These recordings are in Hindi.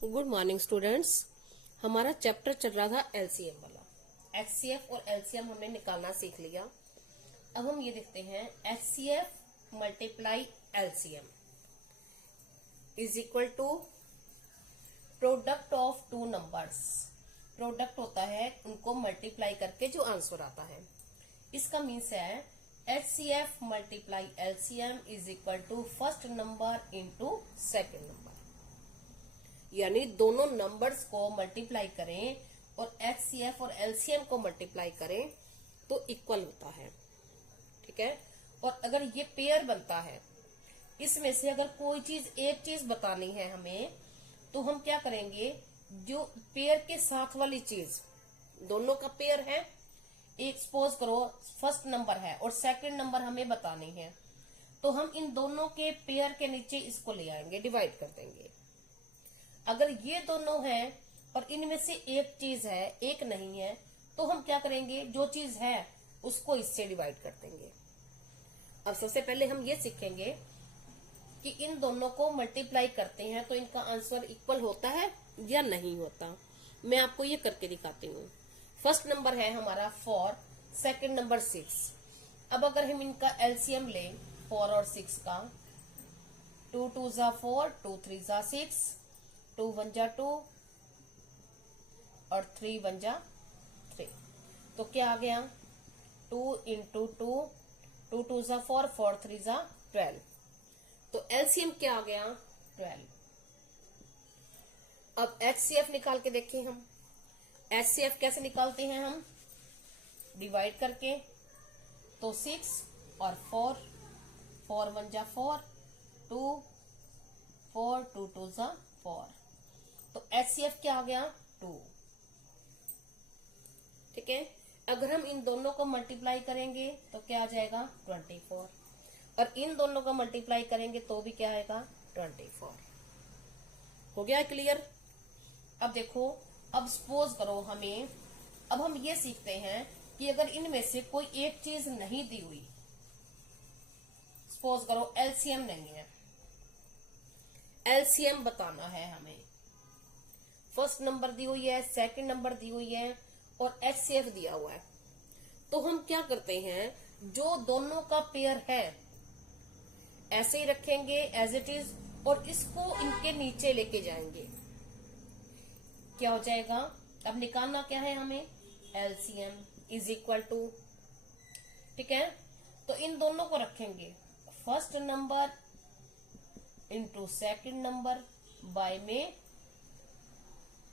Good morning students. हमारा चैप्टर चल रहा था एलसीएम वाला। एचसीएफ और एलसीएम हमने निकालना सीख लिया। अब हम ये देखते हैं HCF multiply LCM is equal to product of two numbers. Product होता है उनको मल्टीप्लाई करके जो आंसर आता है। इसका मीन्स है HCF multiply LCM is equal to first number into second number, यानी दोनों नंबर्स को मल्टीप्लाई करें और एचसीएफ और एलसीएम को मल्टीप्लाई करें तो इक्वल होता है। ठीक है। और अगर ये पेयर बनता है, इसमें से अगर कोई चीज एक चीज बतानी है हमें, तो हम क्या करेंगे, जो पेयर के साथ वाली चीज, दोनों का पेयर है, एक सपोज करो फर्स्ट नंबर है और सेकंड नंबर हमें बतानी है, तो हम इन दोनों के पेयर के नीचे इसको ले आएंगे, डिवाइड कर देंगे। अगर ये दोनों हैं और इनमें से एक चीज है एक नहीं है, तो हम क्या करेंगे, जो चीज है उसको इससे डिवाइड कर देंगे। अब सबसे पहले हम ये सीखेंगे कि इन दोनों को मल्टीप्लाई करते हैं तो इनका आंसर इक्वल होता है या नहीं होता। मैं आपको ये करके दिखाती हूँ। फर्स्ट नंबर है हमारा 4, सेकंड नंबर 6। अब अगर हम इनका एलसीएम लें 4 और 6 का, 2 2 जा 4, 2 3 जा 6, 2 1 जा 2 और 3 1 जा 3, तो क्या आ गया 2 इंटू 2, 2 2 जा 4, 4 3 जा 12, तो एलसीएम क्या आ गया 12। अब एचसीएफ निकाल के देखें हम। एचसीएफ कैसे निकालते हैं हम, डिवाइड करके, तो 6 और 4, 4 1 जा 4, 2 4 2 2 जा 4, तो एचसीएफ क्या आ गया 2। ठीक है। अगर हम इन दोनों को मल्टीप्लाई करेंगे तो क्या आ जाएगा 24, और इन दोनों को मल्टीप्लाई करेंगे तो भी क्या आएगा 24। हो गया क्लियर। अब देखो, अब सपोज करो हमें, अब हम ये सीखते हैं कि अगर इनमें से कोई एक चीज नहीं दी हुई, सपोज करो एलसीएम नहीं है, एलसीएम बताना है हमें, फर्स्ट नंबर दी हुई है, सेकंड नंबर दी हुई है और एचसीएफ दिया हुआ है, तो हम क्या करते हैं, जो दोनों का पेयर है ऐसे ही रखेंगे एज इट इज, और इसको इनके नीचे लेके जाएंगे। क्या हो जाएगा, अब निकालना क्या है हमें, एलसीएम इज इक्वल टू, ठीक है, तो इन दोनों को रखेंगे first number into second number by में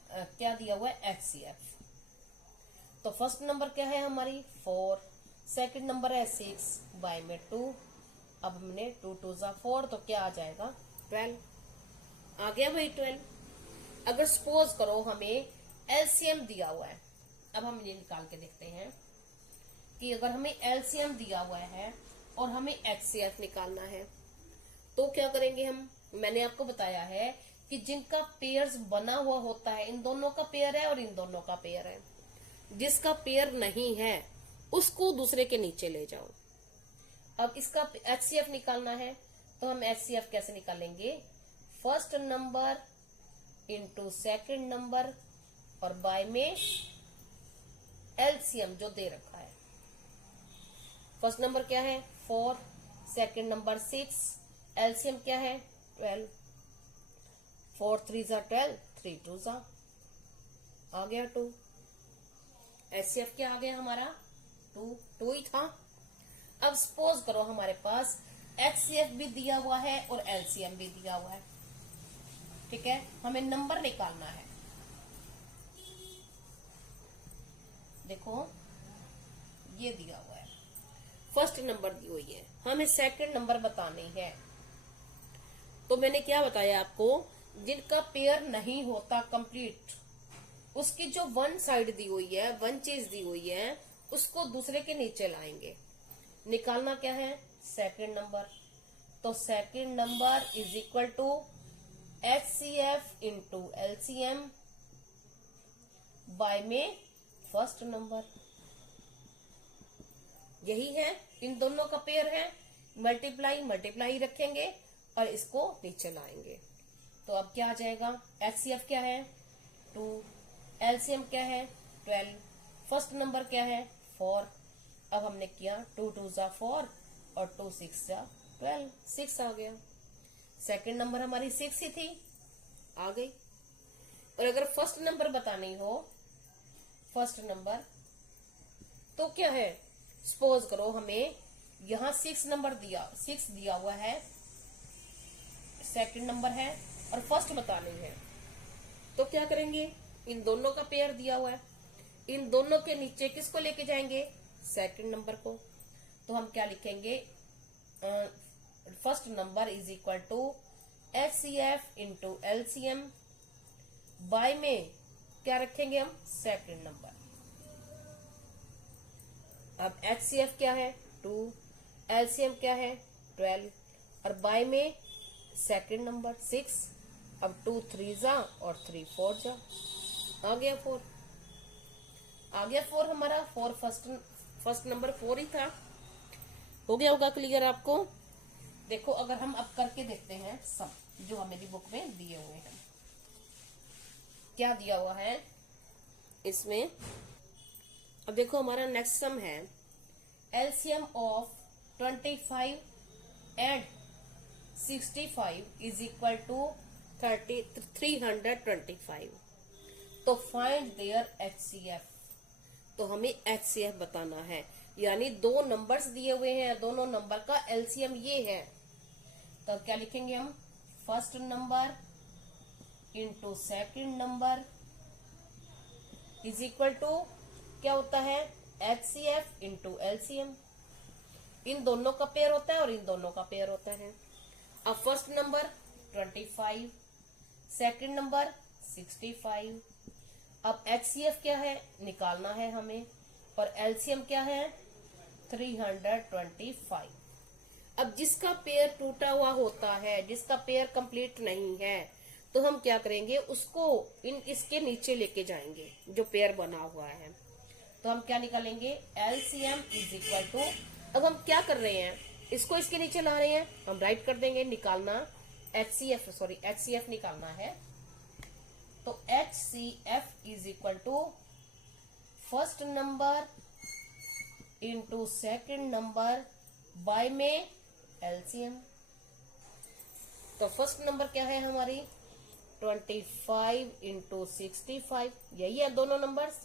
क्या दिया हुआ है एचसीएफ। तो फर्स्ट नंबर क्या है हमारी 4, सेकंड नंबर है 6 बाय में 2, अब हमने 2 2 जा 4, तो क्या आ जाएगा 12। आ गया भाई 12। अगर सपोज करो हमें एलसीएम दिया हुआ है, अब हम ये निकाल के देखते हैं कि अगर हमें एलसीएम दिया हुआ है और हमें एचसीएफ निकालना है, तो क्या करेंगे हम, मैंने आपको बताया है कि जिनका पेयर्स बना हुआ होता है, इन दोनों का पेयर है और इन दोनों का पेयर है, जिसका पेयर नहीं है उसको दूसरे के नीचे ले जाओ। अब इसका एचसीएफ निकालना है, तो हम एचसीएफ कैसे निकालेंगे, first number into second number और बाय में एलसीएम जो दे रखा है। फर्स्ट नंबर क्या है 4, सेकंड नंबर 6, एलसीएम क्या है 12, 4 3 जा 12, 3 2 जा, आ गया 2। एचसीएफ क्या आ गया हमारा 2 ही था। अब सपोज करो हमारे पास एचसीएफ भी दिया हुआ है और एलसीएम भी दिया हुआ है। ठीक है, हमें नंबर निकालना है। देखो ये दिया हुआ है, फर्स्ट नंबर दी हुई है, हमें सेकंड नंबर बतानी है। तो मैंने क्या बताया आपको, जिनका पेयर नहीं होता कंप्लीट, उसकी जो वन साइड दी हुई है, वन चीज दी हुई है, उसको दूसरे के नीचे लाएंगे। निकालना क्या है सेकंड नंबर, तो second number is equal to HCF into LCM by में फर्स्ट नंबर। यही है, इन दोनों का पेयर है, मल्टीप्लाई मल्टीप्लाई रखेंगे और इसको नीचे लाएंगे। तो अब क्या आ जाएगा, HCF क्या है 2, LCM क्या है 12, फर्स्ट नंबर क्या है 4। अब हमने किया 2 2 जा 4 और 2 6 जा 12, 6 आ गया। सेकंड नंबर हमारी 6 ही थी, आ गई। और अगर फर्स्ट नंबर बतानी हो, फर्स्ट नंबर, तो क्या है, सपोज करो हमें यहाँ 6 नंबर दिया, 6 दिया हुआ है, सेकंड नंबर है और फर्स्ट बतानी है, तो क्या करेंगे, इन दोनों का पेयर दिया हुआ है, इन दोनों के नीचे किसको लेके जाएंगे, सेकंड नंबर को। तो हम क्या लिखेंगे, first number is equal to HCF into LCM, by में क्या रखेंगे हम, सेकंड नंबर। अब HCF क्या है 2, LCM क्या है 12 और बाय में सेकंड नंबर 6। अब 2 3 जा और 3 4 जा, आ गया 4, आ गया 4 हमारा। 4 फर्स्ट नंबर 4 ही था। हो गया होगा क्लियर आपको। देखो अगर हम अब करके देखते हैं सब जो हमें बुक में दिए हुए हैं, क्या दिया हुआ है इसमें। अब देखो हमारा नेक्स्ट सम है, LCM of 25 and 65 is equal to 325। तो फाइंड देयर HCF। तो हमें HCF बताना है, यानी दो नंबर्स दिए हुए हैं, दोनों नंबर का LCM ये है। तो अब क्या लिखेंगे हम, first number into second number is equal to क्या होता है, HCF इंटू LCM। इन दोनों का पेयर होता है और इन दोनों का पेयर होता है। अब फर्स्ट नंबर 25, सेकंड नंबर 65। अब HCF क्या है निकालना है हमें, और LCM क्या है 325। अब जिसका पेयर टूटा हुआ होता है, जिसका पेयर कंप्लीट नहीं है, तो हम क्या करेंगे, उसको इसके नीचे लेके जाएंगे जो पेयर बना हुआ है। तो हम क्या निकालेंगे, LCM इज इक्वल टू, अब हम क्या कर रहे हैं, इसको इसके नीचे ला रहे हैं, हम राइट कर देंगे, निकालना HCF निकालना है। तो HCF is equal to first number into second number by में LCM। तो फर्स्ट नंबर क्या है हमारी 25 इंटू 65, यही है दोनों नंबर्स,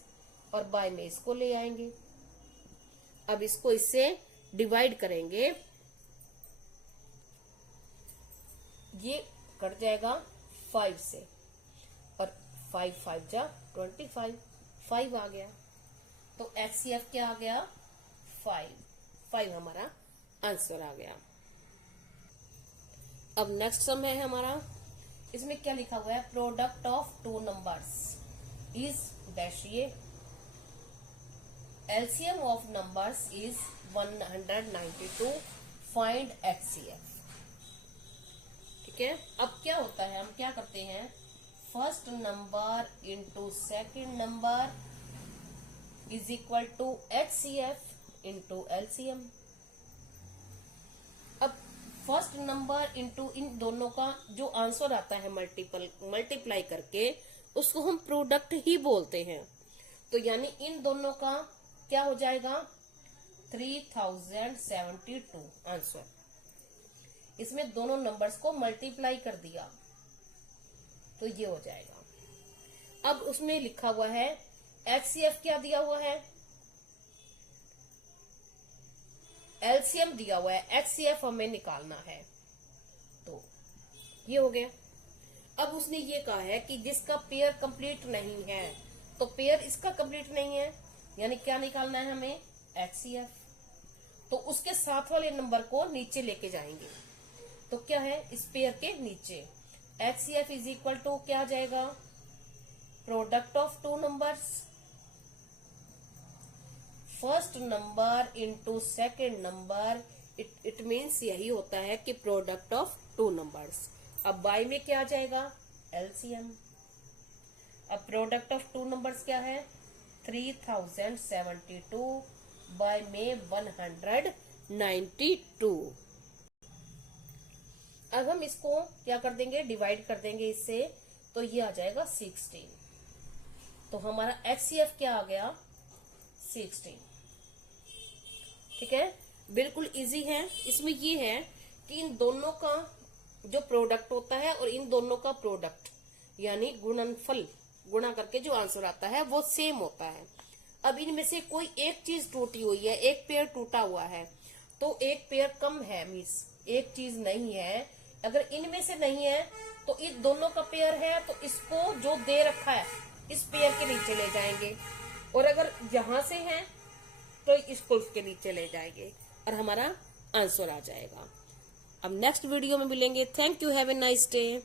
और बाय में इसको ले आएंगे। अब इसको इससे डिवाइड करेंगे, ये कट जाएगा 5 से, और 5 5 जा 25, 5 आ गया। तो HCF क्या आ गया 5 हमारा आंसर आ गया। अब नेक्स्ट सम है हमारा, इसमें क्या लिखा हुआ है, product of two numbers is डैशिए, LCM of numbers is 192, find HCF। ठीक है, अब क्या होता है, हम क्या करते हैं, first number into second number is equal to HCF into LCM। अब फर्स्ट नंबर इंटू इन दोनों का जो आंसर आता है मल्टीप्लाई करके, उसको हम प्रोडक्ट ही बोलते हैं। तो यानी इन दोनों का क्या हो जाएगा 3072 आंसर। इसमें दोनों नंबर्स को मल्टीप्लाई कर दिया तो ये हो जाएगा। अब उसमें लिखा हुआ है HCF क्या दिया हुआ है, LCM दिया हुआ है, HCF हमें निकालना है। तो ये हो गया। अब उसने ये कहा है कि जिसका पेयर कंप्लीट नहीं है, तो पेयर इसका कंप्लीट नहीं है, यानी क्या निकालना है हमें HCF। तो उसके साथ वाले नंबर को नीचे लेके जाएंगे। तो क्या है इस पेयर के नीचे, HCF इज इक्वल टू क्या आ जाएगा, product of two numbers, first number into second number, it means यही होता है कि प्रोडक्ट ऑफ टू नंबर्स। अब बाय में क्या आ जाएगा LCM। अब प्रोडक्ट ऑफ टू नंबर्स क्या है 3072 बाय में 192। अब हम इसको क्या कर देंगे, डिवाइड कर देंगे इससे, तो ये आ जाएगा 16। तो हमारा HCF क्या आ गया, 16। ठीक है, बिल्कुल इजी है। इसमें ये है कि इन दोनों का जो प्रोडक्ट होता है और इन दोनों का प्रोडक्ट यानी गुणनफल गुणा करके जो आंसर आता है वो सेम होता है। अब इनमें से कोई एक चीज टूटी हुई है, एक पेयर टूटा हुआ है, तो एक पेयर कम है, मीन्स एक चीज नहीं है। अगर इनमें से नहीं है तो इन दोनों का पेयर है, तो इसको जो दे रखा है इस पेयर के नीचे ले जाएंगे, और अगर यहां से है तो इसको उसके नीचे ले जाएंगे और हमारा आंसर आ जाएगा। अब नेक्स्ट वीडियो में मिलेंगे। Thank you, have a nice day.